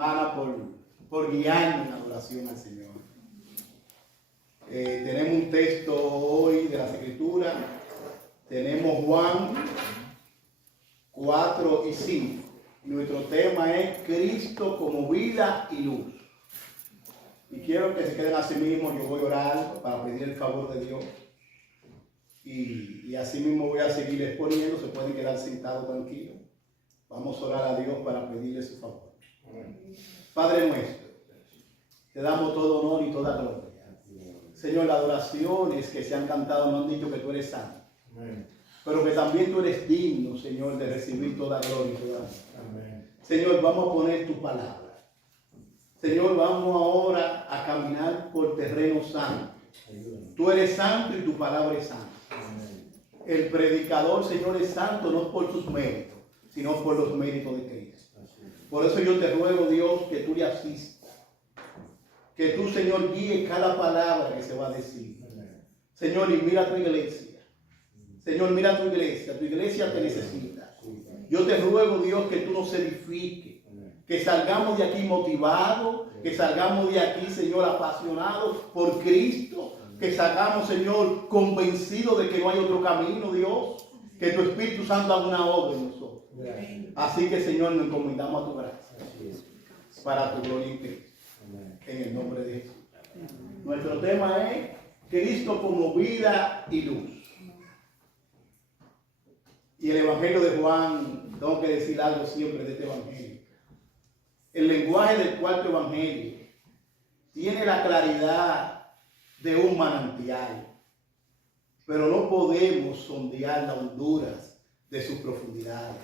Hermana, por guiarnos en la adoración al Señor. Tenemos un texto hoy de las Escrituras. Tenemos Juan 4 y 5. Nuestro tema es Cristo como vida y luz. Y quiero que se queden así mismo. Yo voy a orar para pedir el favor de Dios. Y así mismo voy a seguir exponiendo. Se pueden quedar sentados tranquilos. Vamos a orar a Dios para pedirle su favor. Padre nuestro, te damos todo honor y toda gloria. Señor, las adoraciones que se han cantado nos han dicho que tú eres santo. Pero que también tú eres digno, Señor, de recibir toda gloria y toda honor. Señor, vamos a poner tu palabra. Señor, vamos ahora a caminar por terreno santo. Tú eres santo y tu palabra es santa. El predicador, Señor, es santo no por sus méritos, sino por los méritos de Cristo. Por eso yo te ruego, Dios, que tú le asistas. Que tú, Señor, guíe cada palabra que se va a decir. Señor, y mira tu iglesia. Señor, mira tu iglesia te necesita. Yo te ruego, Dios, que tú nos edifiques. Que salgamos de aquí motivados. Que salgamos de aquí, Señor, apasionados por Cristo. Que salgamos, Señor, convencidos de que no hay otro camino, Dios. Que tu Espíritu Santo haga una obra en nosotros. Así que, Señor, nos encomendamos a tu gracia. Para tu gloria en Cristo. En el nombre de Jesús. Nuestro tema es Cristo como vida y luz. Y el Evangelio de Juan, tengo que decir algo siempre de este Evangelio. El lenguaje del cuarto Evangelio tiene la claridad de un manantial, pero no podemos sondear las honduras de sus profundidades.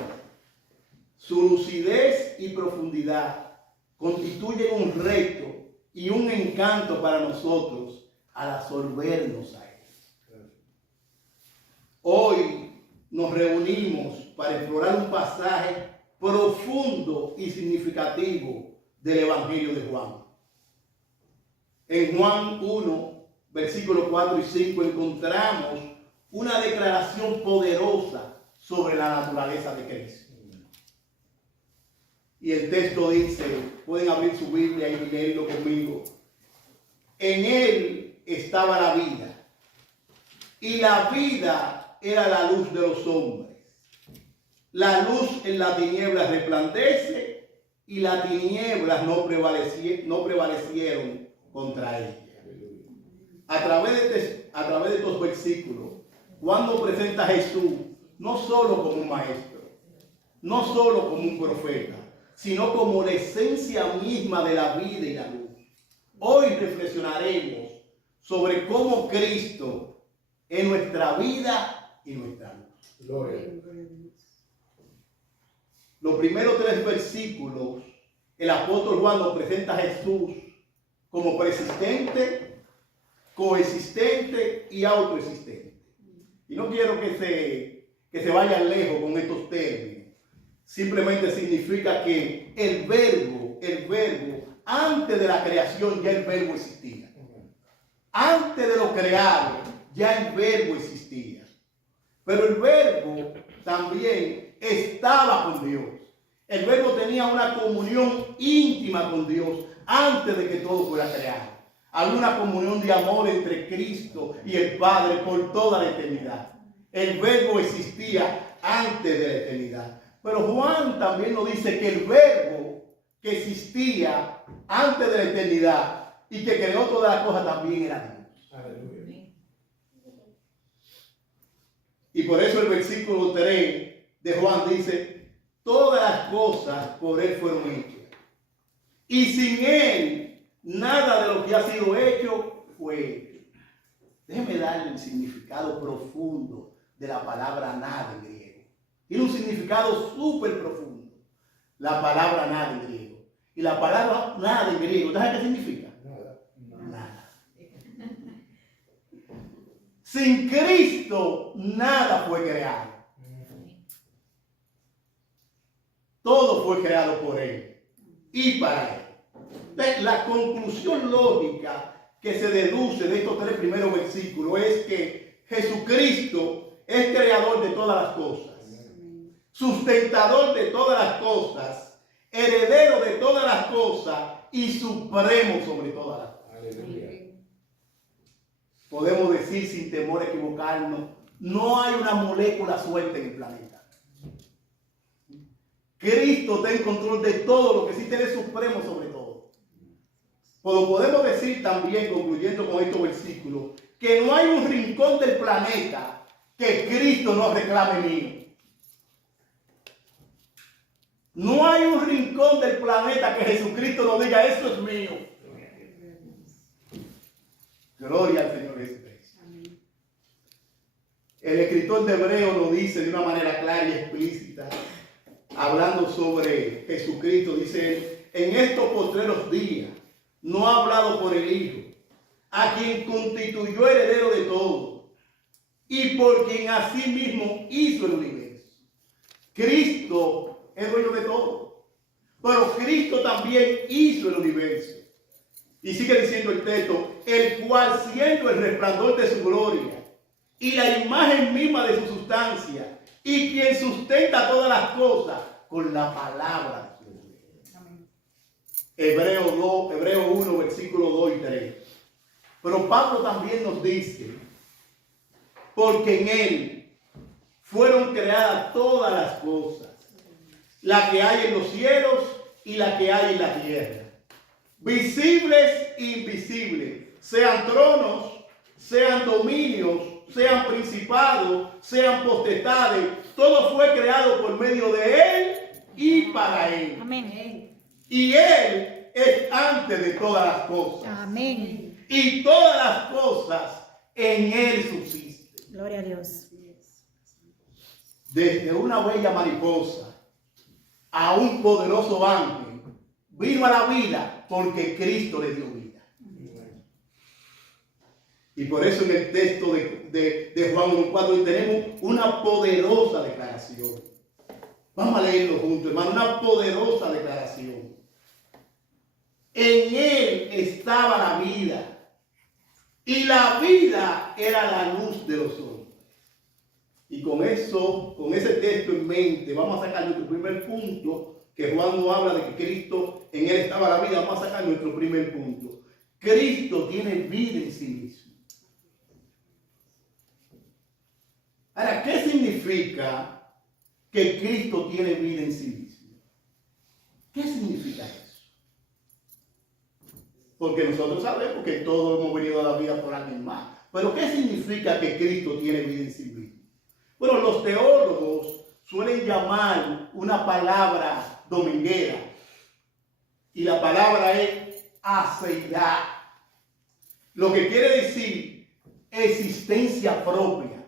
Su lucidez y profundidad constituyen un reto y un encanto para nosotros al absorbernos a él. Hoy nos reunimos para explorar un pasaje profundo y significativo del Evangelio de Juan. En Juan 1, versículos 4 y 5 encontramos una declaración poderosa sobre la naturaleza de Cristo. Y el texto dice, pueden abrir su Biblia y leerlo conmigo. En él estaba la vida, y la vida era la luz de los hombres. La luz en la tiniebla resplandece, y las tinieblas no prevalecieron contra ella. A través de estos versículos, Juan nos presenta a Jesús no solo como un maestro, no solo como un profeta, sino como la esencia misma de la vida y la luz. Hoy reflexionaremos sobre cómo Cristo es nuestra vida y nuestra luz. Gloria. Los primeros 3 versículos, el apóstol Juan nos presenta a Jesús como persistente, coexistente y autoexistente. Y no quiero que se vayan lejos con estos términos. Simplemente significa que el verbo, antes de la creación ya el verbo existía. Antes de lo creado ya el verbo existía. Pero el verbo también estaba con Dios. El verbo tenía una comunión íntima con Dios antes de que todo fuera creado. Había una comunión de amor entre Cristo y el Padre por toda la eternidad. El verbo existía antes de la eternidad. Pero Juan también nos dice que el verbo que existía antes de la eternidad y que creó todas las cosas también era Dios. Aleluya. Y por eso el versículo 3 de Juan dice, todas las cosas por él fueron hechas. Y sin él, nada de lo que ha sido hecho fue hecho. Déjeme darle el significado profundo de la palabra nada en griego. Tiene un significado súper profundo. La palabra nada en griego. Y la palabra nada en griego, ¿sabes qué significa? Nada. Sin Cristo, nada fue creado. Todo fue creado por Él y para Él. La conclusión lógica que se deduce de estos 3 primeros versículos es que Jesucristo es creador de todas las cosas, sustentador de todas las cosas heredero de todas las cosas y supremo sobre todas las cosas. Aleluya. Podemos decir sin temor a equivocarnos, no hay una molécula suelta en el planeta. Cristo está en control de todo, lo que sí tiene supremo sobre todo. Pero podemos decir también, concluyendo con estos versículos, que no hay un rincón del planeta que Cristo no reclame mío. No hay un rincón del planeta que Jesucristo no diga, esto es mío. Gloria al Señor Jesucristo. El escritor de Hebreo lo dice de una manera clara y explícita, hablando sobre Jesucristo. Dice él, en estos postreros días no ha hablado por el Hijo, a quien constituyó heredero de todo, y por quien asimismo hizo el universo. Cristo es dueño de todo, pero Cristo también hizo el universo. Y sigue diciendo el texto, el cual siendo el resplandor de su gloria y la imagen misma de su sustancia, y quien sustenta todas las cosas con la palabra de su gloria. Hebreo 1, versículos 2 y 3. Pero Pablo también nos dice, porque en él fueron creadas todas las cosas, la que hay en los cielos y la que hay en la tierra, visibles e invisibles, sean tronos, sean dominios, sean principados, sean potestades, todo fue creado por medio de él y para él. Amén. Y él es antes de todas las cosas. Amén. Y todas las cosas en él subsisten. Gloria a Dios. Desde una bella mariposa a un poderoso ángel, vino a la vida porque Cristo le dio vida. Y por eso en el texto de Juan 1:4 tenemos una poderosa declaración. Vamos a leerlo juntos, hermano, una poderosa declaración. En él estaba la vida, y la vida era la luz de los hombres. Y con eso, con ese texto en mente, vamos a sacar nuestro primer punto, que Juan nos habla de que Cristo, en él estaba la vida. Vamos a sacar nuestro primer punto. Cristo tiene vida en sí mismo. Ahora, ¿qué significa que Cristo tiene vida en sí mismo? ¿Qué significa eso? Porque nosotros sabemos que todos hemos venido a la vida por alguien más. Pero ¿qué significa que Cristo tiene vida en sí mismo? Bueno, los teólogos suelen llamar una palabra dominguera. Y la palabra es aceidad. Lo que quiere decir existencia propia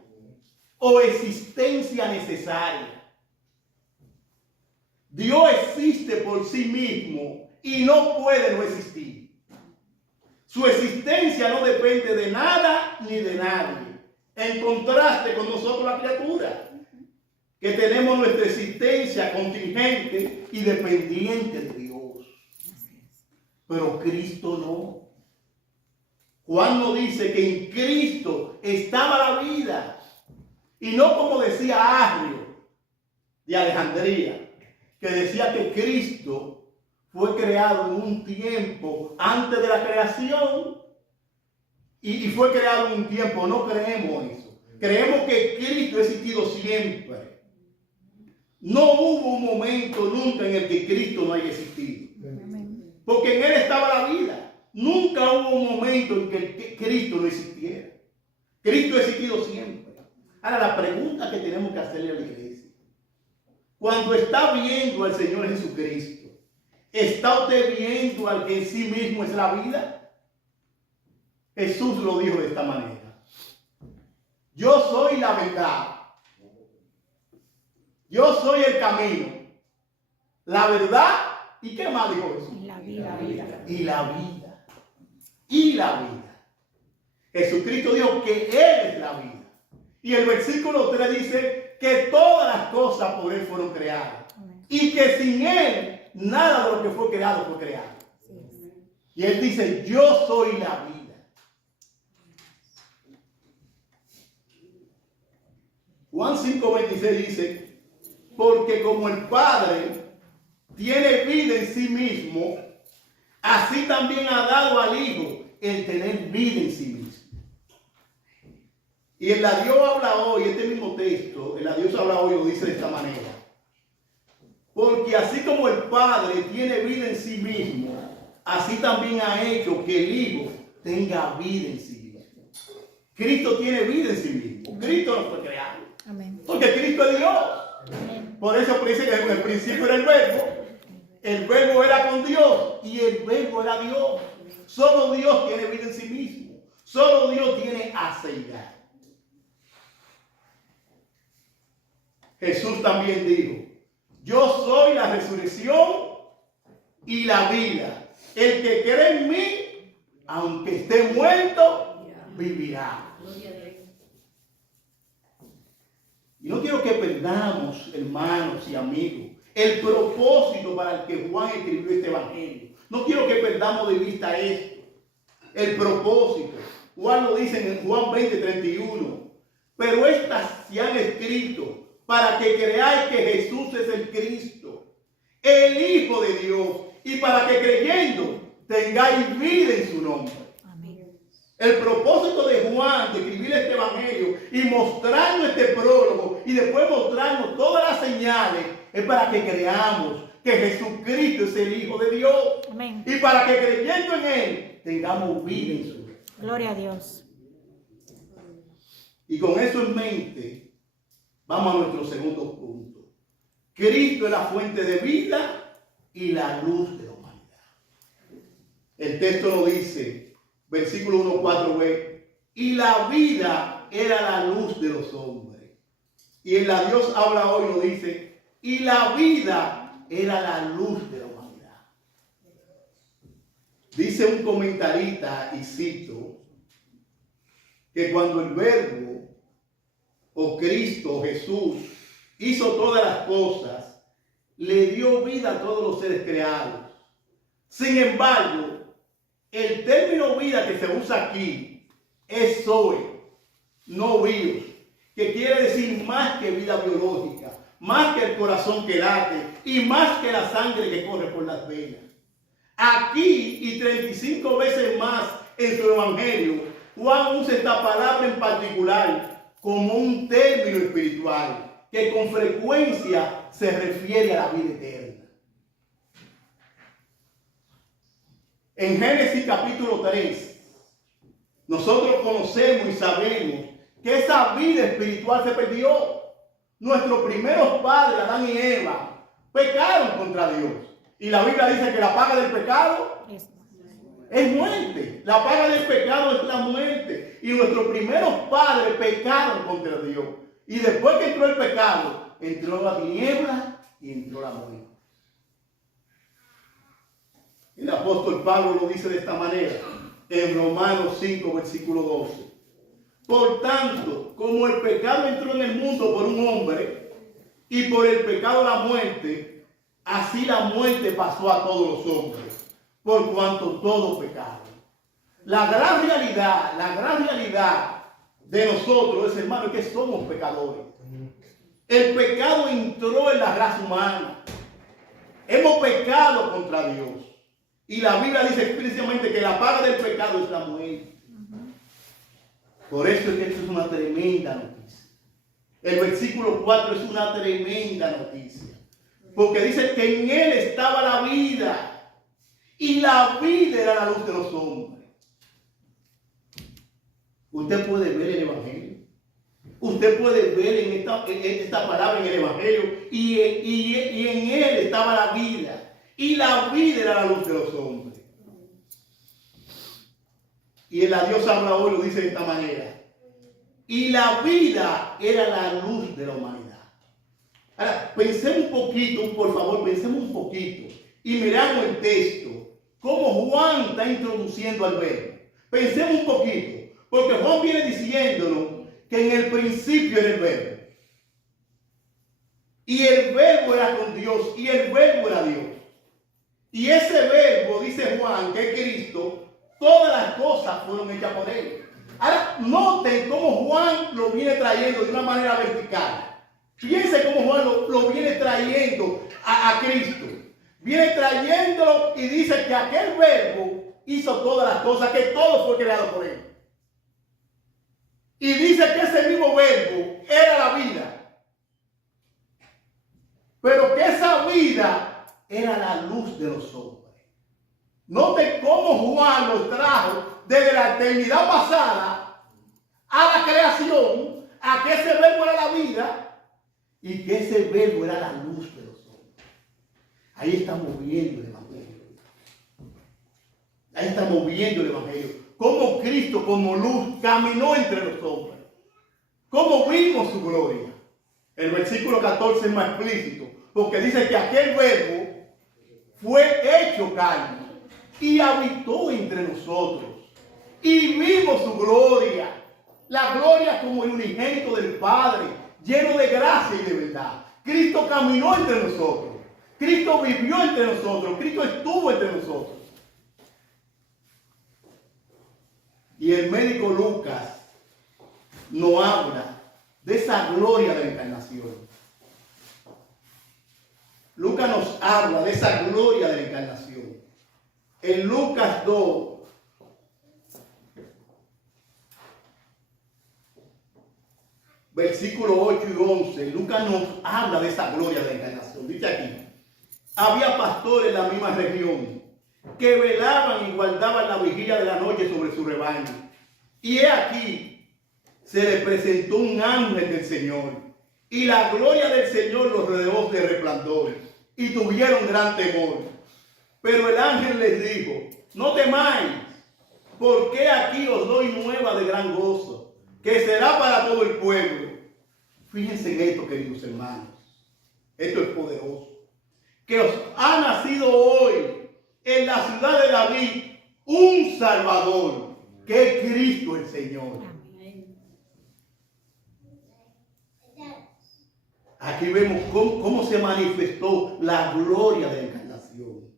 o existencia necesaria. Dios existe por sí mismo y no puede no existir. Su existencia no depende de nada ni de nadie. En contraste con nosotros la criatura, que tenemos nuestra existencia contingente y dependiente de Dios. Pero Cristo no. Juan nos dice que en Cristo estaba la vida. Y no como decía Arrio de Alejandría, que decía que Cristo fue creado en un tiempo antes de la creación y fue creado en un tiempo. No creemos eso. Creemos que Cristo ha existido siempre. No hubo un momento nunca en el que Cristo no haya existido. Porque en él estaba la vida. Nunca hubo un momento en que Cristo no existiera. Cristo ha existido siempre. Ahora, la pregunta que tenemos que hacerle a la iglesia: cuando está viendo al Señor Jesucristo, ¿está usted viendo al que en sí mismo es la vida? Jesús lo dijo de esta manera: yo soy la verdad, yo soy el camino, la verdad, ¿y qué más dijo Jesús? La vida. Y la vida. Y la vida. Jesucristo dijo que Él es la vida. Y el versículo 3 dice que todas las cosas por Él fueron creadas. Y que sin Él nada de lo que fue creado fue creado. Y Él dice: yo soy la vida. Juan 5:26 dice: porque como el Padre tiene vida en sí mismo, así también ha dado al Hijo el tener vida en sí mismo. Y el la Dios habla hoy, este mismo texto, el la Dios habla hoy lo dice de esta manera. Porque así como el Padre tiene vida en sí mismo, así también ha hecho que el Hijo tenga vida en sí mismo. Cristo tiene vida en sí mismo. Cristo no fue creado. Amén. Porque Cristo es Dios. Amén. Por eso dice que en el principio era el verbo era con Dios y el verbo era Dios. Solo Dios tiene vida en sí mismo. Solo Dios tiene aceidad. Jesús también dijo, yo soy la resurrección y la vida. El que cree en mí, aunque esté muerto, vivirá. Y no quiero que perdamos, hermanos y amigos, el propósito para el que Juan escribió este evangelio. No quiero que perdamos de vista esto. El propósito. Juan lo dice en Juan 20:31. Pero estas se han escrito para que creáis que Jesús es el Cristo, el Hijo de Dios, y para que creyendo tengáis vida en su nombre. Amén. El propósito de Juan de escribir este evangelio y mostrarnos este prólogo y después mostrarnos todas las señales es para que creamos que Jesucristo es el Hijo de Dios. Amén. Y para que creyendo en Él tengamos vida en su nombre. Gloria a Dios. Y con eso en mente, vamos a nuestro segundo punto. Cristo es la fuente de vida y la luz de la humanidad. El texto lo dice, versículo 1:4b, y la vida era la luz de los hombres. Y en la Dios habla hoy lo dice, y la vida era la luz de la humanidad. Dice un comentarista, y cito, que cuando el Verbo o Cristo, o Jesús, hizo todas las cosas, le dio vida a todos los seres creados. Sin embargo, el término vida que se usa aquí es zoe, no bios, que quiere decir más que vida biológica, más que el corazón que late y más que la sangre que corre por las venas. Aquí y 35 veces más en su evangelio, Juan usa esta palabra en particular como un término espiritual que con frecuencia se refiere a la vida eterna. En Génesis capítulo 3, nosotros conocemos y sabemos que esa vida espiritual se perdió. Nuestros primeros padres, Adán y Eva, pecaron contra Dios. Y la Biblia dice que la paga del pecado es muerte. La paga del pecado es la muerte. Y nuestros primeros padres pecaron contra Dios. Y después que entró el pecado, entró la tiniebla y entró la muerte. El apóstol Pablo lo dice de esta manera en Romanos 5, versículo 12. Por tanto, como el pecado entró en el mundo por un hombre y por el pecado la muerte, así la muerte pasó a todos los hombres, por cuanto todos pecaron. La gran realidad de nosotros es, hermano, que somos pecadores. El pecado entró en la raza humana. Hemos pecado contra Dios. Y la Biblia dice explícitamente que la paga del pecado es la muerte. Por eso es que esto es una tremenda noticia. El versículo 4 es una tremenda noticia. Porque dice que en Él estaba la vida. Y la vida era la luz de los hombres. Usted puede ver el Evangelio. Usted puede ver en esta palabra en el Evangelio. Y en Él estaba la vida. Y la vida era la luz de los hombres. Y el Dios habla hoy lo dice de esta manera. Y la vida era la luz de la humanidad. Ahora, pensemos un poquito, por favor, pensemos un poquito. Y miramos el texto. Cómo Juan está introduciendo al verbo. Pensemos un poquito. Porque Juan viene diciéndonos que en el principio era el verbo. Y el verbo era con Dios. Y el verbo era Dios. Y ese verbo, dice Juan, que es Cristo, todas las cosas fueron hechas por Él. Ahora, noten cómo Juan lo viene trayendo de una manera vertical. Fíjense cómo Juan lo viene trayendo a Cristo. viene trayéndolo y dice que aquel verbo hizo todas las cosas, que todo fue creado por él. Y dice que ese mismo verbo era la vida, pero que esa vida era la luz de los hombres. Note cómo Juan los trajo desde la eternidad pasada a la creación, a que ese verbo era la vida y que ese verbo era la luz de los hombres. Ahí estamos viendo el Evangelio. Ahí estamos viendo el Evangelio. Cómo Cristo como luz caminó entre los hombres. Cómo vimos su gloria. El versículo 14 es más explícito, porque dice que aquel verbo fue hecho carne y habitó entre nosotros. Y vimos su gloria. La gloria como el unigénito del Padre, lleno de gracia y de verdad. Cristo caminó entre nosotros. Cristo vivió entre nosotros. Cristo estuvo entre nosotros. Y el médico Lucas nos habla de esa gloria de la encarnación. Lucas nos habla de esa gloria de la encarnación. En Lucas 2, versículos 8 y 11, Lucas nos habla de esa gloria de la encarnación. Dice aquí: había pastores en la misma región que velaban y guardaban la vigilia de la noche sobre su rebaño. Y he aquí, se le presentó un ángel del Señor, y la gloria del Señor los rodeó de resplandor, y tuvieron gran temor. Pero el ángel les dijo: no temáis, porque aquí os doy nueva de gran gozo, que será para todo el pueblo. Fíjense en esto, queridos hermanos. Esto es poderoso. Que os ha nacido hoy en la ciudad de David un Salvador, que es Cristo el Señor. Aquí vemos cómo se manifestó la gloria de la encarnación.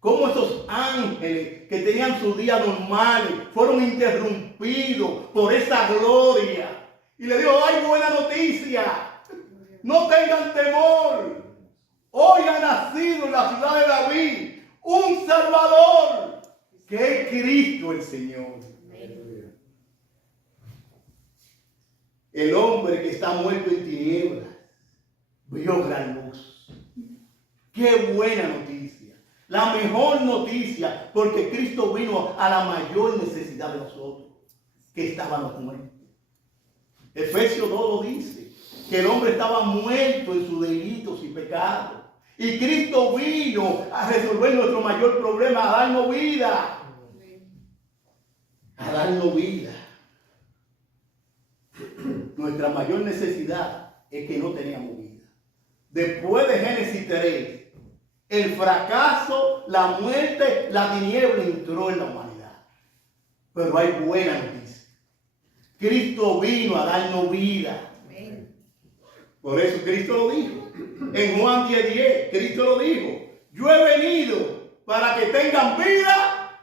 Cómo esos ángeles que tenían sus días normales fueron interrumpidos por esa gloria. Y le digo: hay buena noticia. No tengan temor. Hoy ha nacido en la ciudad de David un Salvador, que es Cristo el Señor. El hombre que está muerto en tinieblas vio gran luz. Qué buena noticia. La mejor noticia, porque Cristo vino a la mayor necesidad de nosotros, que estábamos muertos. Efesios 2 lo dice, que el hombre estaba muerto en sus delitos y pecados. Y Cristo vino a resolver nuestro mayor problema, a darnos vida. A darnos vida. Nuestra mayor necesidad es que no teníamos vida. Después de Génesis 3, el fracaso, la muerte, la tiniebla entró en la humanidad. Pero hay buena noticia. Cristo vino a darnos vida. Por eso Cristo lo dijo. En Juan 10:10, Cristo lo dijo: yo he venido para que tengan vida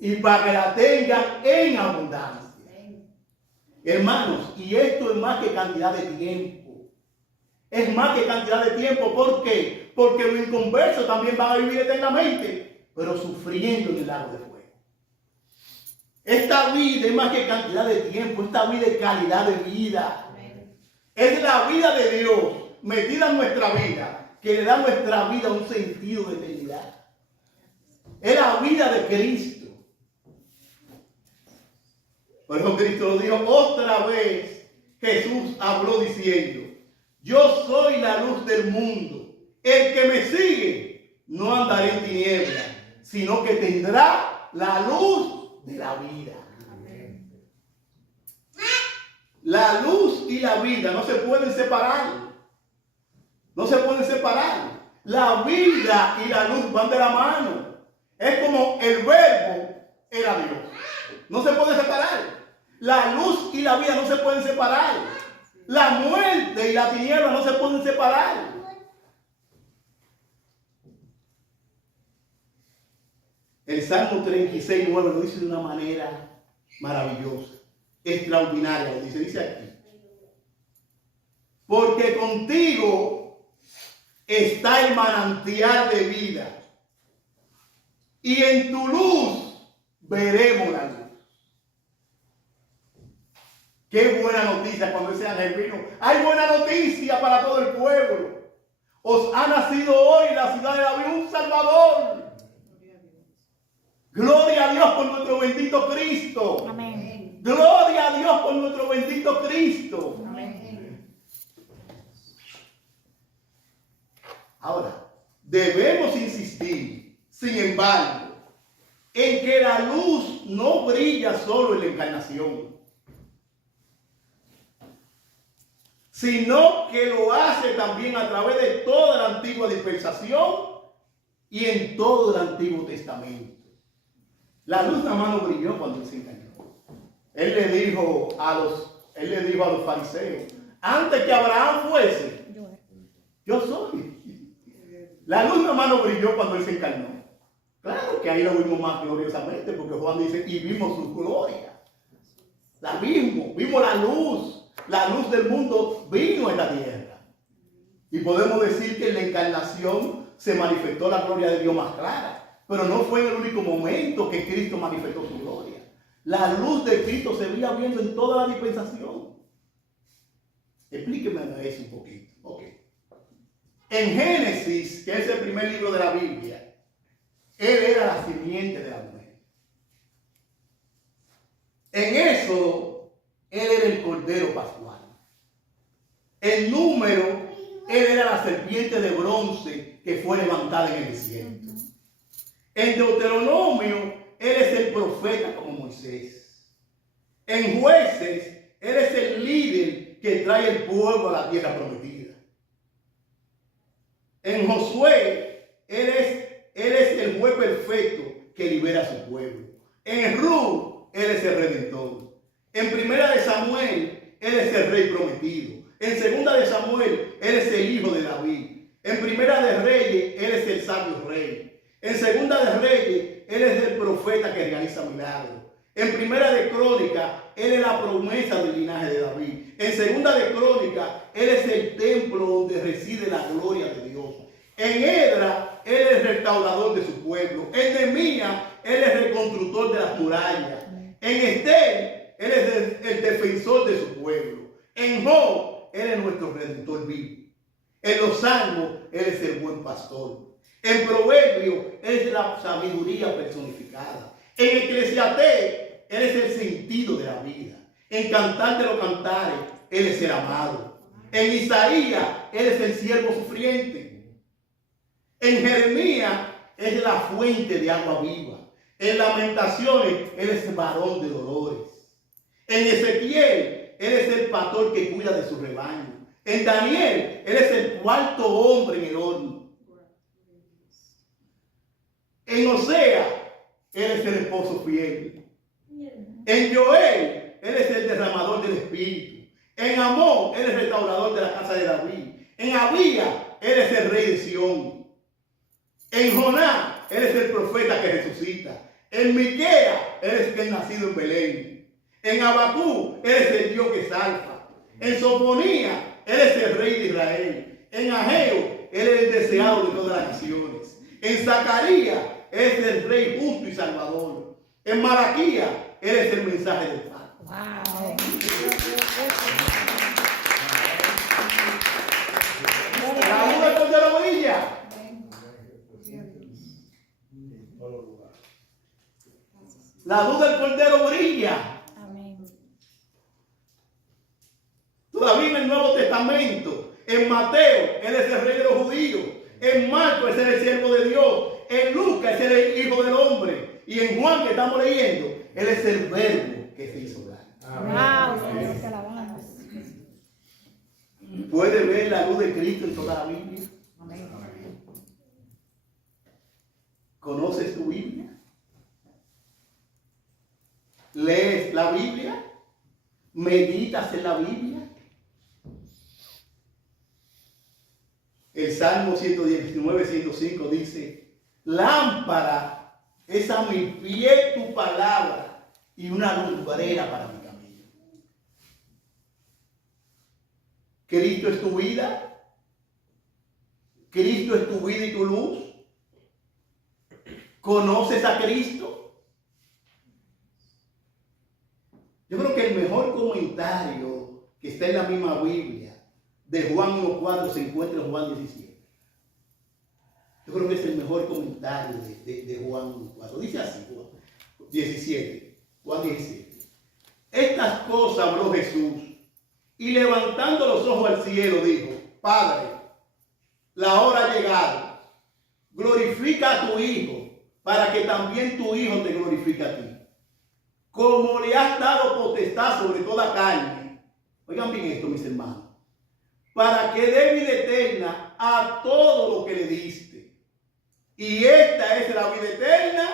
y para que la tengan en abundancia. Hermanos, y esto es más que cantidad de tiempo. Es más que cantidad de tiempo. ¿Por qué? Porque los inconversos también van a vivir eternamente, pero sufriendo en el lago de fuego. Esta vida es más que cantidad de tiempo. Esta vida es calidad de vida. Es la vida de Dios metida en nuestra vida, que le da a nuestra vida un sentido de eternidad. Es la vida de Cristo. Por eso Cristo lo dijo otra vez. Jesús habló diciendo: yo soy la luz del mundo. El que me sigue no andará en tinieblas, sino que tendrá la luz de la vida. La luz y la vida no se pueden separar. No se pueden separar. La vida y la luz van de la mano. Es como el verbo era Dios. No se puede separar. La luz y la vida no se pueden separar. La muerte y la tiniebla no se pueden separar. El Salmo 36:9 lo dice de una manera maravillosa, extraordinaria. Dice aquí: porque contigo está el manantial de vida. Y en tu luz veremos la luz. Qué buena noticia cuando ese ángel vino. Hay buena noticia para todo el pueblo. Os ha nacido hoy en la ciudad de David un Salvador. Gloria a Dios por nuestro bendito Cristo. Amén. Gloria a Dios por nuestro bendito Cristo. Amén. Ahora, debemos insistir, sin embargo, en que la luz no brilla solo en la encarnación, sino que lo hace también a través de toda la antigua dispensación y en todo el Antiguo Testamento. La luz nada más no brilló cuando él se encarnó. Él le dijo a los fariseos, antes que Abraham fuese, yo soy. La luz nada más no brilló cuando él se encarnó. Claro que ahí lo vimos más gloriosamente, porque Juan dice, y vimos su gloria. La vimos la luz del mundo vino en la tierra. Y podemos decir que en la encarnación se manifestó la gloria de Dios más clara. Pero no fue en el único momento que Cristo manifestó su gloria. La luz de Cristo se veía viendo en toda la dispensación. Explíqueme eso un poquito. Okay. En Génesis, que es el primer libro de la Biblia, él era la simiente de la mujer. En eso, él era el cordero pascual. En Número, él era la serpiente de bronce que fue levantada en el desierto. En Deuteronomio, él es el profeta como Moisés. En Jueces, él es el líder que trae el pueblo a la tierra prometida. En Josué, él es el juez perfecto que libera a su pueblo. En Ruth, él es el redentor. En Primera de Samuel, él es el rey prometido. En Segunda de Samuel, él es el hijo de David. En Primera de Reyes, él es el sabio rey. En Segunda de Reyes, él es el profeta que realiza milagros. En Primera de Crónica, él es la promesa del linaje de David. En Segunda de Crónica, él es el templo donde reside la gloria de Dios. En Edra, él es el restaurador de su pueblo. En Nehemías, él es el constructor de las murallas. En Esther, él es el defensor de su pueblo. En Job, él es nuestro redentor vivo. En los Salmos, él es el buen pastor. En Proverbios, él es la sabiduría personificada. En Eclesiastés, él es el sentido de la vida. En Cantar de los Cantares, él es el amado. En Isaías, él es el siervo sufriente. En Jeremías, es la fuente de agua viva. En Lamentaciones, él es el varón de dolores. En Ezequiel, él es el pastor que cuida de su rebaño. En Daniel, él es el cuarto hombre en el horno. En Osea, él es el esposo fiel. En Joel, él es el derramador del Espíritu. En Amón, él es el restaurador de la casa de David. En Abía, él es el rey de Sión. En Jonás, él es el profeta que resucita. En Miquea, él es el nacido en Belén. En Abacú, él es el Dios que salva. En Sofonía, él es el rey de Israel. En Ageo, él es el deseado de todas las naciones. En Zacarías, él es el rey justo y salvador. En Malaquías, él es el mensaje del Padre. Wow. La luz del Cordero brilla. La luz del Cordero brilla. Amén. Todavía en el Nuevo Testamento, en Mateo, él es el rey de los judíos. En Marcos, él es el siervo de Dios. En Lucas, él es el hijo del hombre. Y en Juan, que estamos leyendo, él es el verbo que se hizo carne. Wow, Señor, te alabamos. ¿Puede ver la luz de Cristo en toda la Biblia? Amén. ¿Conoces tu Biblia? ¿Lees la Biblia? ¿Meditas en la Biblia? El Salmo 119, 105 dice, lámpara es a mi pie tu palabra y una lumbrera para mi camino. ¿Cristo es tu vida? ¿Cristo es tu vida y tu luz? ¿Conoces a Cristo? Yo creo que el mejor comentario que está en la misma Biblia de Juan 1.4 se encuentra en Juan 17. Yo creo que es el mejor comentario de Juan 1.4. Dice así, Juan 17. Juan 17. Estas cosas habló Jesús y levantando los ojos al cielo dijo: Padre, la hora ha llegado. Glorifica a tu Hijo para que también tu Hijo te glorifique a ti. Como le has dado potestad sobre toda carne. Oigan bien esto, mis hermanos. Para que dé vida eterna a todo lo que le diste. Y esta es la vida eterna,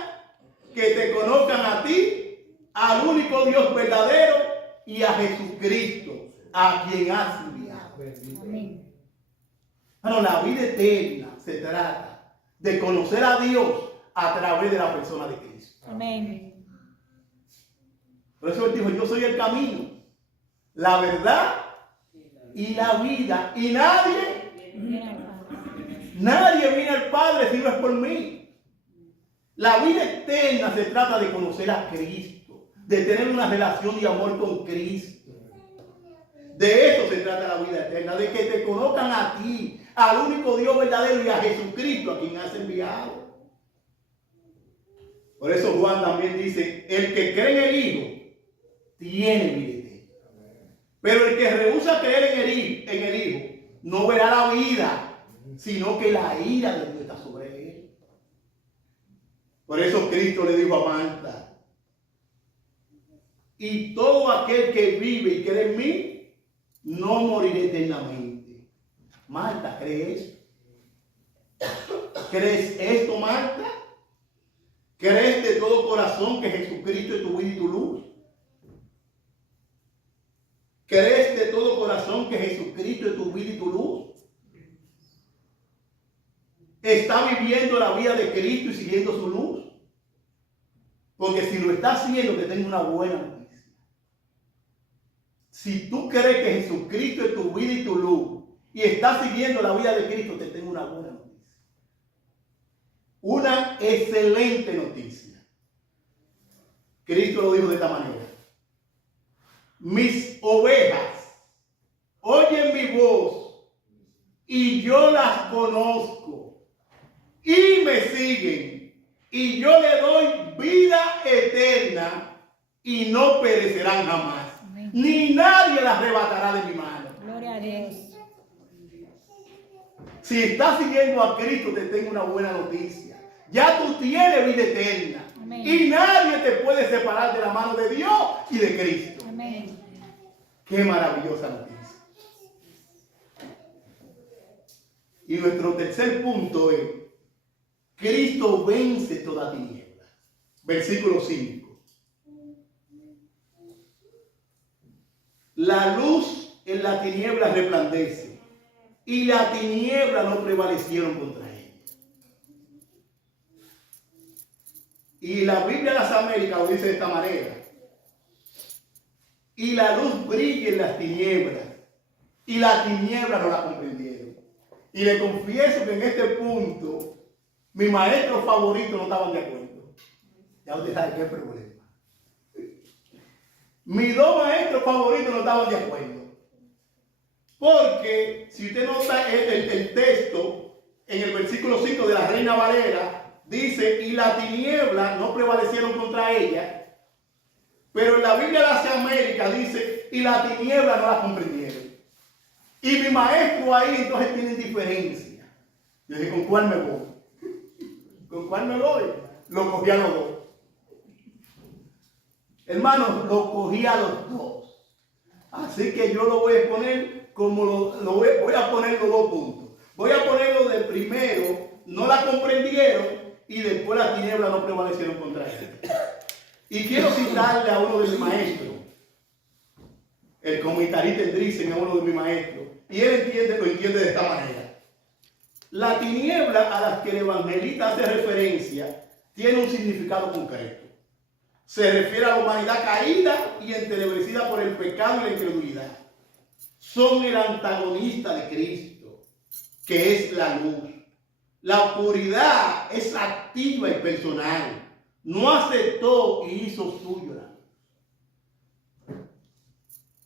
que te conozcan a ti, al único Dios verdadero, y a Jesucristo, a quien has enviado. Amén. Bueno, la vida eterna se trata de conocer a Dios a través de la persona de Cristo. Amén. Por eso él dijo: yo soy el camino, la verdad y la vida. Y nadie viene al Padre si no es por mí. La vida eterna se trata de conocer a Cristo, de tener una relación de amor con Cristo. De eso se trata la vida eterna, de que te conozcan a ti, al único Dios verdadero, y a Jesucristo, a quien has enviado. Por eso Juan también dice: el que cree en el Hijo tiene vida eterna. Pero el que rehúsa creer en el Hijo no verá la vida, sino que la ira de Dios está sobre él. Por eso Cristo le dijo a Marta: y todo aquel que vive y cree en mí, no morirá eternamente. Marta, ¿crees? ¿Crees esto, Marta? ¿Crees de todo corazón que Jesucristo es tu vida y tu luz? ¿Crees de todo corazón que Jesucristo es tu vida y tu luz? ¿Está viviendo la vida de Cristo y siguiendo su luz? Porque si lo está haciendo, te tengo una buena noticia. Si tú crees que Jesucristo es tu vida y tu luz, y estás siguiendo la vida de Cristo, te tengo una buena noticia. Una excelente noticia. Cristo lo dijo de esta manera: mis ovejas oyen mi voz y yo las conozco y me siguen, y yo le doy vida eterna y no perecerán jamás. Amén. Ni nadie las arrebatará de mi mano. Gloria a Dios. Si estás siguiendo a Cristo, te tengo una buena noticia. Ya tú tienes vida eterna. Amén. Y nadie te puede separar de la mano de Dios y de Cristo. Amén. Qué maravillosa noticia. Y nuestro tercer punto es: Cristo vence toda tiniebla. Versículo 5. La luz en la tiniebla resplandece, y la tiniebla no prevalecieron contra ella. Y la Biblia de las Américas lo dice de esta manera: y la luz brilla en las tinieblas, y la tiniebla no la comprendieron. Y le confieso que en este punto mis maestros favoritos no estaban de acuerdo. Ya usted sabe qué problema. Mis dos maestros favoritos no estaban de acuerdo. Porque si usted nota el texto en el versículo 5 de la Reina Valera, dice: y la tiniebla no prevalecieron contra ella. Pero en la Biblia de las Américas dice: y la tiniebla no la comprendieron. Y mi maestro ahí entonces tienen diferencia. Yo dije: ¿con cuál me voy? ¿Con cuál me voy? Lo cogí a los dos. Hermanos, lo cogí a los dos. Así que yo lo voy a poner como voy a poner los dos puntos. Voy a ponerlo de primero: no la comprendieron, y después la tiniebla no prevalecieron contra ella. Y quiero citarle a uno de mis maestros, el comentarista Endrisen, a uno de mis maestros, y él lo entiende de esta manera: la tiniebla a la que el evangelista hace referencia tiene un significado concreto. Se refiere a la humanidad caída y entenebrecida por el pecado y la incredulidad. Son el antagonista de Cristo, que es la luz. La oscuridad es activa y personal. No aceptó y hizo suyo la luz.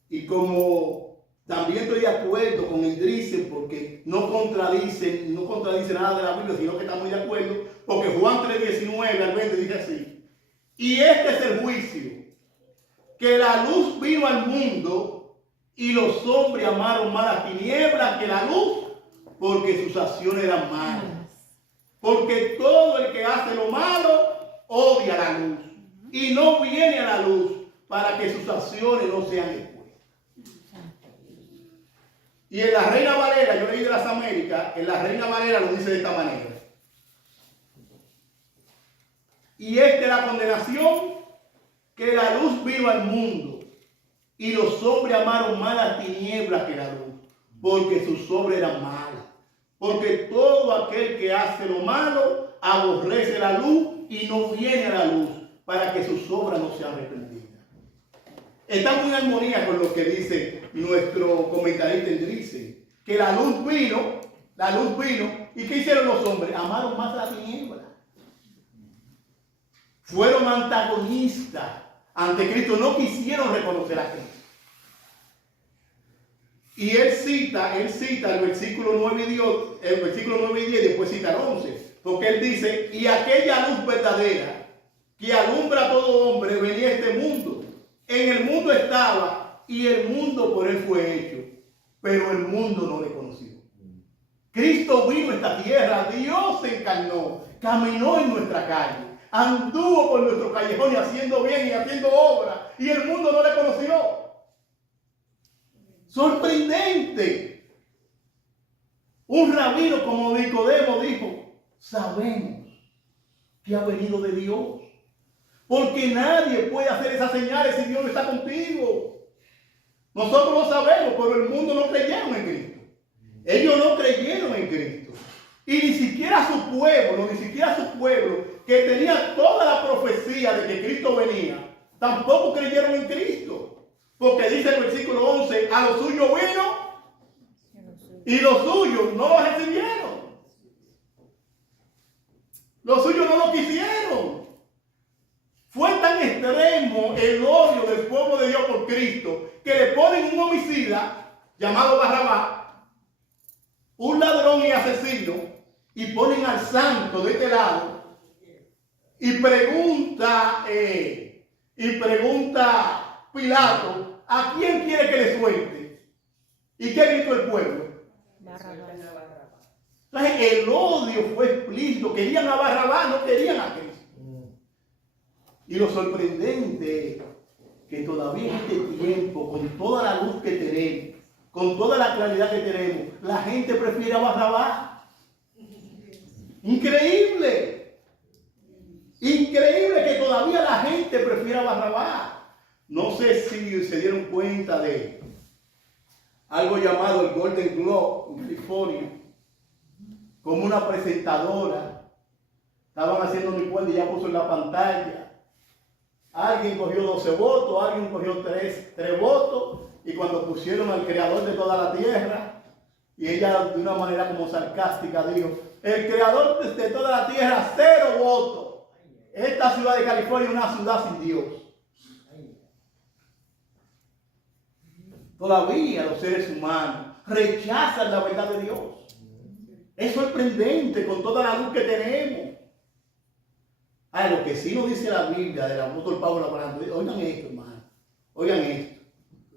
Y como también estoy de acuerdo con Idrisen, porque no contradice nada de la Biblia, sino que está muy de acuerdo, porque Juan 3:19 al 20 dice así: y este es el juicio, que la luz vino al mundo y los hombres amaron más las tinieblas que la luz, porque sus acciones eran malas. Porque todo el que hace lo malo odia la luz y no viene a la luz para que sus acciones no sean expuestas. Y en la Reina Valera, yo leí de las Américas, en la Reina Valera lo dice de esta manera: y esta es la condenación, que la luz vino al mundo y los hombres amaron más las tinieblas que la luz, porque sus obras eran malas. Porque todo aquel que hace lo malo aborrece la luz y no viene a la luz para que sus obras no sean arrepentidas. Está muy en armonía con lo que dice nuestro comentarista Idrisen, que la luz vino, ¿y qué hicieron los hombres? Amaron más la tiniebla. Fueron antagonistas ante Cristo, no quisieron reconocer a Cristo. Y él cita el versículo 9 y 10, después cita el 11, porque él dice: y aquella luz verdadera que alumbra a todo hombre venía a este mundo. En el mundo estaba y el mundo por él fue hecho, pero el mundo no le conoció. Cristo vino a esta tierra, Dios se encarnó, caminó en nuestra calle, anduvo por nuestro callejón y haciendo bien y haciendo obra, y el mundo no le conoció. Sorprendente. Un rabino como Nicodemo dijo: sabemos que ha venido de Dios, porque nadie puede hacer esas señales si Dios no está contigo. Nosotros lo sabemos, pero el mundo no creyeron en Cristo. Ellos no creyeron en Cristo. Y ni siquiera su pueblo, que tenía toda la profecía de que Cristo venía, tampoco creyeron en Cristo. Porque dice el versículo 11: a los suyos vino y los suyos no lo recibieron. Los suyos no lo quisieron. Fue tan extremo el odio del pueblo de Dios por Cristo que le ponen un homicida llamado Barrabás, un ladrón y asesino, y ponen al santo de este lado y pregunta Pilato: ¿a quién quiere que le suelte? ¿Y qué gritó el pueblo? Barrabás. Entonces el odio fue explícito. Querían a Barrabás, no querían a Cristo. Y lo sorprendente es que todavía en este tiempo, con toda la luz que tenemos, con toda la claridad que tenemos, la gente prefiere a Barrabás. Increíble. Increíble que todavía la gente prefiere a Barrabás. No sé si se dieron cuenta de algo llamado el Golden Globe en California, como una presentadora. Estaban haciendo mi cuenta y ya puso en la pantalla. Alguien cogió 12 votos, alguien cogió 3 votos, y cuando pusieron al creador de toda la tierra, y ella de una manera como sarcástica dijo: el creador de toda la tierra, 0 votos. Esta ciudad de California es una ciudad sin Dios. Todavía los seres humanos rechazan la verdad de Dios. Es sorprendente con toda la luz que tenemos. Lo que sí nos dice la Biblia del apóstol Pablo hablando, oigan esto, hermano, oigan esto,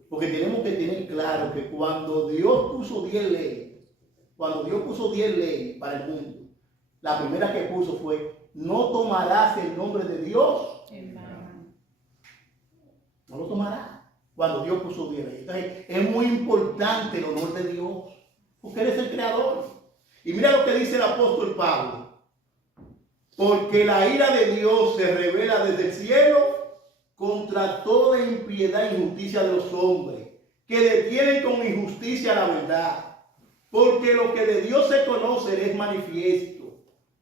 porque tenemos que tener claro que cuando Dios puso 10 leyes, para el mundo, la primera que puso fue: no tomarás el nombre de Dios en vano. No lo tomarás. Cuando Dios puso 10 leyes. Entonces, es muy importante el honor de Dios, porque Él es el creador. Y mira lo que dice el apóstol Pablo: porque la ira de Dios se revela desde el cielo contra toda impiedad e injusticia de los hombres, que detienen con injusticia la verdad. Porque lo que de Dios se conoce es manifiesto,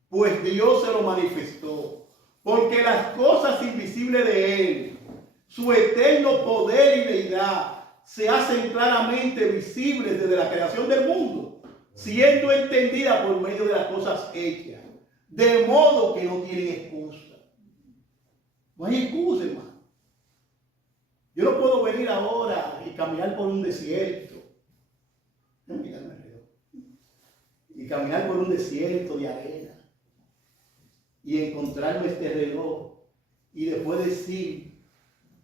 pues Dios se lo manifestó. Porque las cosas invisibles de Él, su eterno poder y deidad, se hacen claramente visibles desde la creación del mundo, siendo entendida por medio de las cosas hechas, de modo que no tienen excusa. No hay excusa, hermano. Yo no puedo venir ahora y caminar por un desierto. Y caminar por un desierto de arena y encontrarme este reloj y después decir,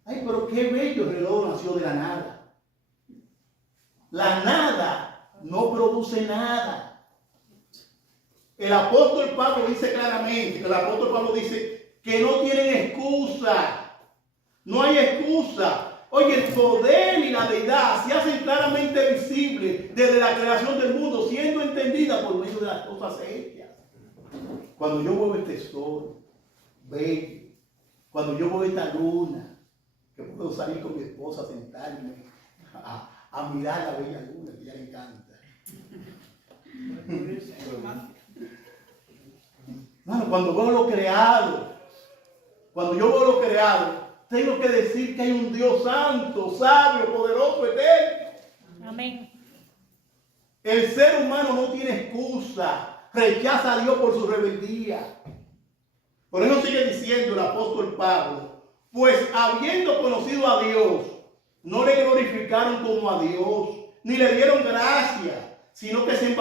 ay, pero qué bello reloj nació de la nada. La nada no produce nada. El apóstol Pablo dice claramente, que no tienen excusa. No hay excusa. Oye, el poder y la deidad se hacen claramente visibles desde la creación del mundo, siendo entendida por medio de las cosas hechas. Cuando yo veo este sol bello, cuando yo veo esta luna, que puedo salir con mi esposa a sentarme a mirar la bella luna, que a ella le encanta. Bueno, cuando veo lo creado, tengo que decir que hay un Dios santo, sabio, poderoso, eterno. Amén. El ser humano no tiene excusa, rechaza a Dios por su rebeldía. Por eso sigue diciendo el apóstol Pablo, pues habiendo conocido a Dios, no le glorificaron como a Dios, ni le dieron gracia, sino que se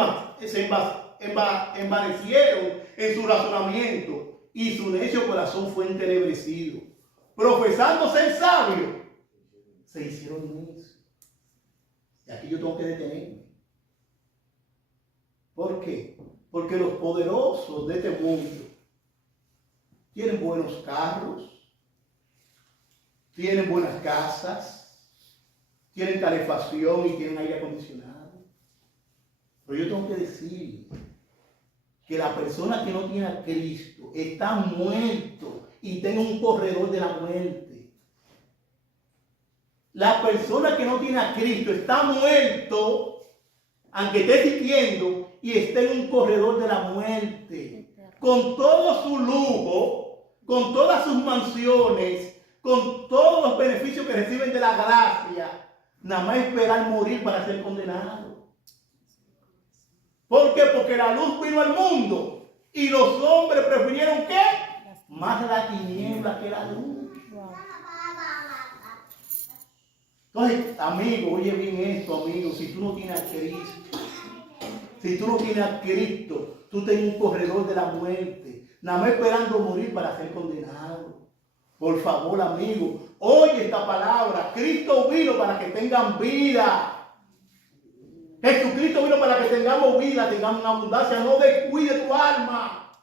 envanecieron en su razonamiento y su necio corazón fue entenebrecido. Profesando ser sabios, se hicieron necios. Y aquí yo tengo que detenerme. ¿Por qué? Porque los poderosos de este mundo tienen buenos carros, tienen buenas casas, tienen calefacción y tienen aire acondicionado. Pero yo tengo que decir que la persona que no tiene a Cristo está muerto y tiene un corredor de la muerte. La persona que no tiene a Cristo está muerto, aunque esté existiendo, y está en un corredor de la muerte. Con todo su lujo, con todas sus mansiones, con todos los beneficios que reciben de la gracia, nada más esperar morir para ser condenado. ¿Por qué? Porque la luz vino al mundo y los hombres prefirieron ¿qué? Más la tiniebla que la luz. Wow. Entonces, amigo, oye bien esto, amigo, si tú no tienes a Cristo, tú tienes un corredor de la muerte, nada más esperando morir para ser condenado. Por favor, amigo, oye esta palabra. Cristo vino para que tengan vida. Jesucristo vino para que tengamos vida, tengamos abundancia. No descuide tu alma.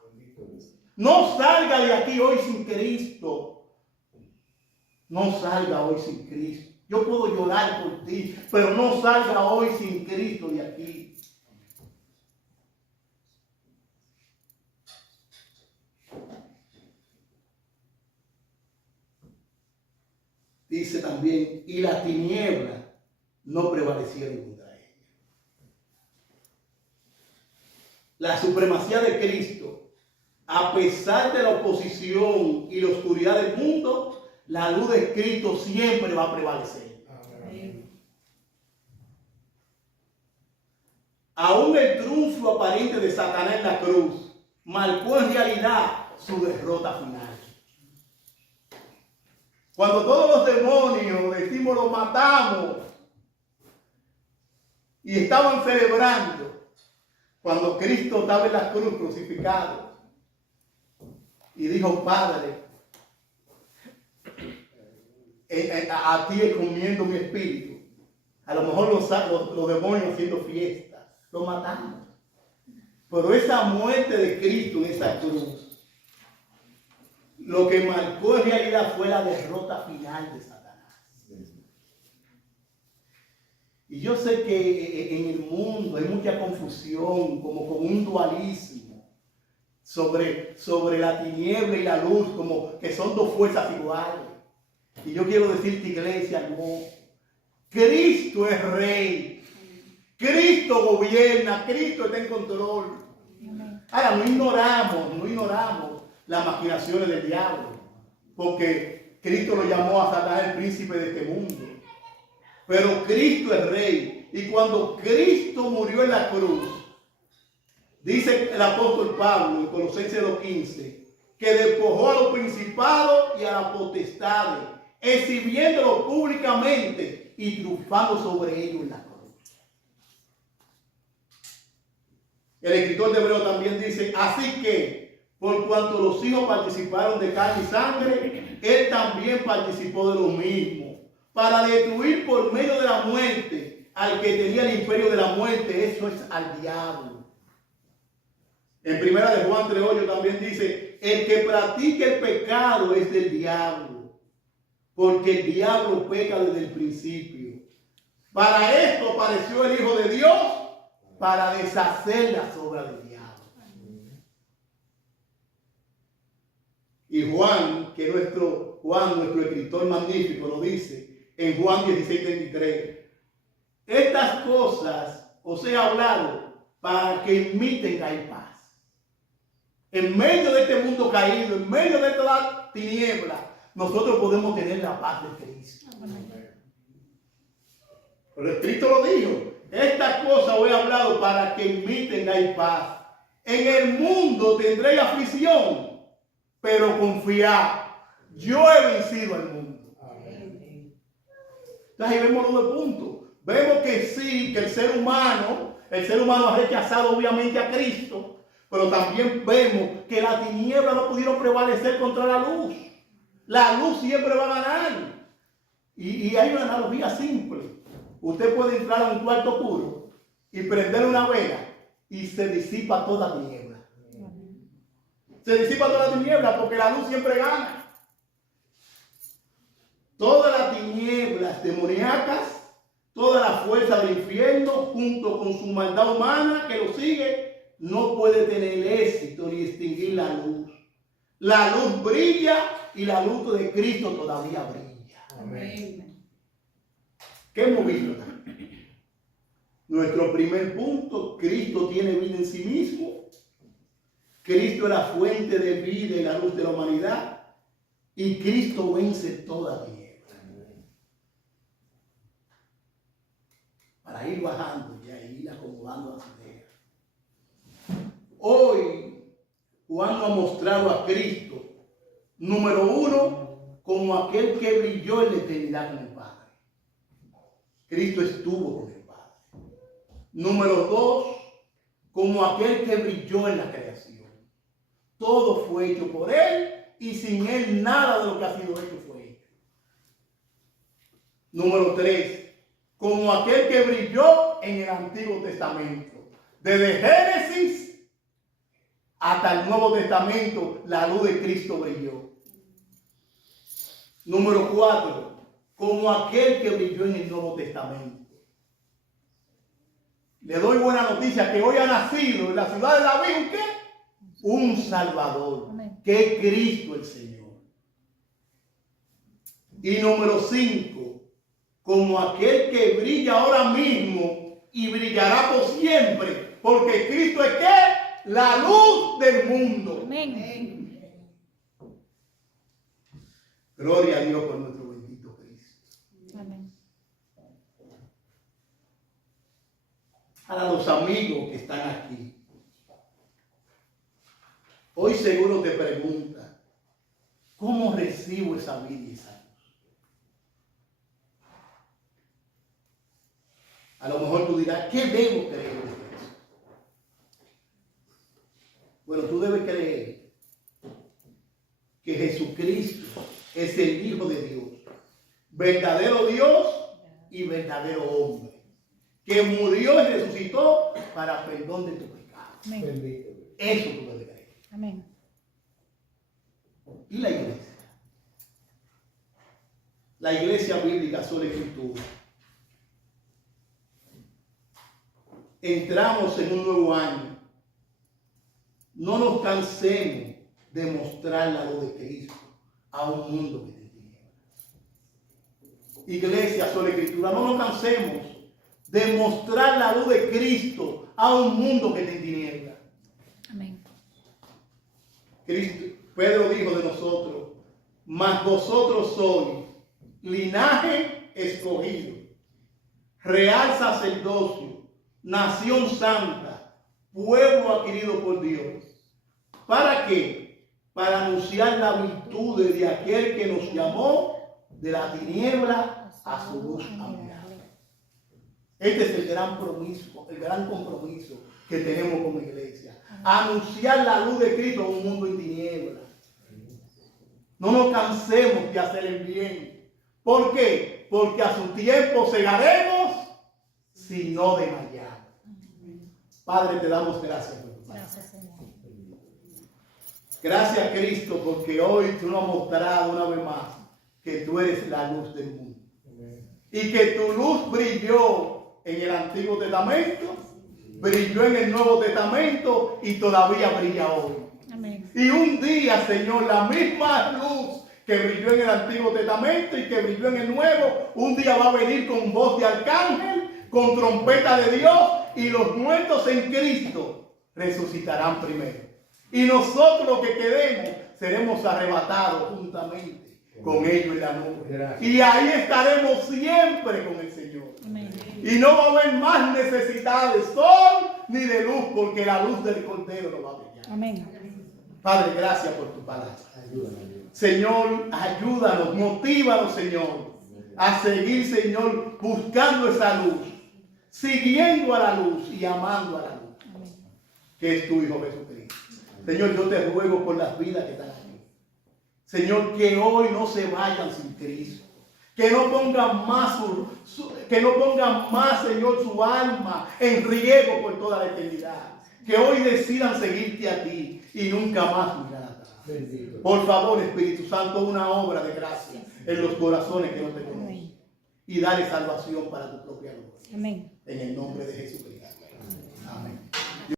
No salga de aquí hoy sin Cristo. No salga hoy sin Cristo. Yo puedo llorar por ti, pero no salga hoy sin Cristo de aquí. Dice también, y las tinieblas no prevalecieron contra ella. La supremacía de Cristo, a pesar de la oposición y la oscuridad del mundo, la luz de Cristo siempre va a prevalecer. Amén. Aún el triunfo aparente de Satanás en la cruz marcó en realidad su derrota final. Cuando todos los demonios, decimos, los matamos y estaban celebrando, cuando Cristo estaba en la cruz crucificado y dijo, Padre, a ti encomiendo mi espíritu. A lo mejor los demonios haciendo fiesta, lo matamos. Pero esa muerte de Cristo en esa cruz, lo que marcó en realidad fue la derrota final de Satanás. Y yo sé que en el mundo hay mucha confusión, como con un dualismo sobre la tiniebla y la luz, como que son dos fuerzas iguales. Y yo quiero decirte, iglesia, no. Cristo es rey. Cristo gobierna. Cristo está en control. Ahora, no ignoramos las maquinaciones del diablo, porque Cristo lo llamó a Satanás el príncipe de este mundo. Pero Cristo es rey, y cuando Cristo murió en la cruz, Dice el apóstol Pablo en Colosenses 2:15 que despojó a los principados y a las potestades, exhibiéndolos públicamente y triunfando sobre ellos en la cruz. El escritor de Hebreo también dice: así que, por cuanto los hijos participaron de carne y sangre, él también participó de lo mismo, para destruir por medio de la muerte al que tenía el imperio de la muerte, eso es al diablo. En primera de Juan 3:8 también dice: el que practique el pecado es del diablo, porque el diablo peca desde el principio. Para esto apareció el Hijo de Dios, para deshacer las obras del diablo. Y Juan, que nuestro escritor magnífico, lo dice en Juan 16:33: estas cosas os he hablado para que en mí tengáis paz. En medio de este mundo caído, en medio de toda tiniebla, nosotros podemos tener la paz de Cristo. Pero Cristo lo dijo: estas cosas os he hablado para que en mí tengáis paz. En el mundo tendréis aflicción, pero confiad, yo he vencido al mundo. Entonces ahí vemos los dos puntos. Vemos que sí, que el ser humano ha rechazado obviamente a Cristo, pero también vemos que las tinieblas no pudieron prevalecer contra la luz. La luz siempre va a ganar. Y hay una analogía simple. Usted puede entrar a un cuarto oscuro y prender una vela y se disipa toda tiniebla. Se disipa toda la tiniebla porque la luz siempre gana. Todas las tinieblas demoníacas, toda la fuerza del infierno, junto con su maldad humana que lo sigue, no puede tener éxito ni extinguir la luz. La luz brilla y la luz de Cristo todavía brilla. Amén. ¿Qué hemos visto? Nuestro primer punto: Cristo tiene vida en sí mismo. Cristo es la fuente de vida y la luz de la humanidad. Y Cristo vence toda tiniebla. Para ir bajando y ir acomodando las ideas. Hoy Juan nos ha mostrado a Cristo, número uno, como aquel que brilló en la eternidad con el Padre. Cristo estuvo con el Padre. Número dos, como aquel que brilló en la creación. Todo fue hecho por Él y sin Él nada de lo que ha sido hecho fue hecho. Número tres, como aquel que brilló en el Antiguo Testamento. Desde Génesis hasta el Nuevo Testamento, la luz de Cristo brilló. Número 4, como aquel que brilló en el Nuevo Testamento. Le doy buena noticia que hoy ha nacido en la ciudad de David, ¿qué? Un Salvador, amén, que es Cristo el Señor. Y número 5, como aquel que brilla ahora mismo y brillará por siempre, porque Cristo es ¿qué? La luz del mundo. Amén. Gloria a Dios por nuestro bendito Cristo. Amén. Para los amigos que están aquí, hoy seguro te preguntan: ¿cómo recibo esa vida y esa luz? A lo mejor tú dirás: ¿qué debo creer de esto? Bueno, tú debes creer que Jesucristo es el Hijo de Dios, verdadero Dios y verdadero hombre, que murió y resucitó para perdón de tu pecado. Amén. Eso tú debes creer. Amén. ¿Y la iglesia? La iglesia bíblica sola escritura. Entramos en un nuevo año. No nos cansemos de mostrar la luz de Cristo a un mundo que tiene tinieblas. Iglesia sola escritura, no nos cansemos de mostrar la luz de Cristo a un mundo que tiene tinieblas. Amén. Pedro dijo de nosotros: mas vosotros sois linaje escogido, real sacerdocio, nación santa, pueblo adquirido por Dios. ¿Para qué? Para anunciar la virtud de aquel que nos llamó de la tiniebla a su luz admirable. Este es el gran compromiso que tenemos como iglesia. Anunciar la luz de Cristo en un mundo en tinieblas. No nos cansemos de hacer el bien. ¿Por qué? Porque a su tiempo segaremos si no desmayamos. Padre, te damos gracias por tu palabra. Gracias, Señor. Gracias, Cristo, porque hoy tú nos has mostrado una vez más que tú eres la luz del mundo. Y que tu luz brilló en el Antiguo Testamento, brilló en el Nuevo Testamento y todavía brilla hoy. Amén. Y un día, Señor, la misma luz que brilló en el Antiguo Testamento y que brilló en el Nuevo, un día va a venir con voz de arcángel, con trompeta de Dios, y los muertos en Cristo resucitarán primero. Y nosotros los que quedemos seremos arrebatados juntamente con ellos en la nube. Y ahí estaremos siempre con el Señor. Amén. Y no va a haber más necesidad de sol ni de luz, porque la luz del Cordero no va a brillar. Amén. Padre, gracias por tu palabra. Señor, ayúdanos, motívanos, Señor, a seguir, Señor, buscando esa luz, siguiendo a la luz y amando a la luz, que es tu Hijo Jesucristo. Señor, yo te ruego por las vidas que están aquí. Señor, que hoy no se vayan sin Cristo. Que no pongan más, Señor, su alma en riesgo por toda la eternidad. Que hoy decidan seguirte a ti y nunca más mirar atrás. Bendito. Por favor, Espíritu Santo, una obra de gracia en los corazones que no te conocen. Y dale salvación para tu propia gloria. Amén. En el nombre de Jesucristo. Amén.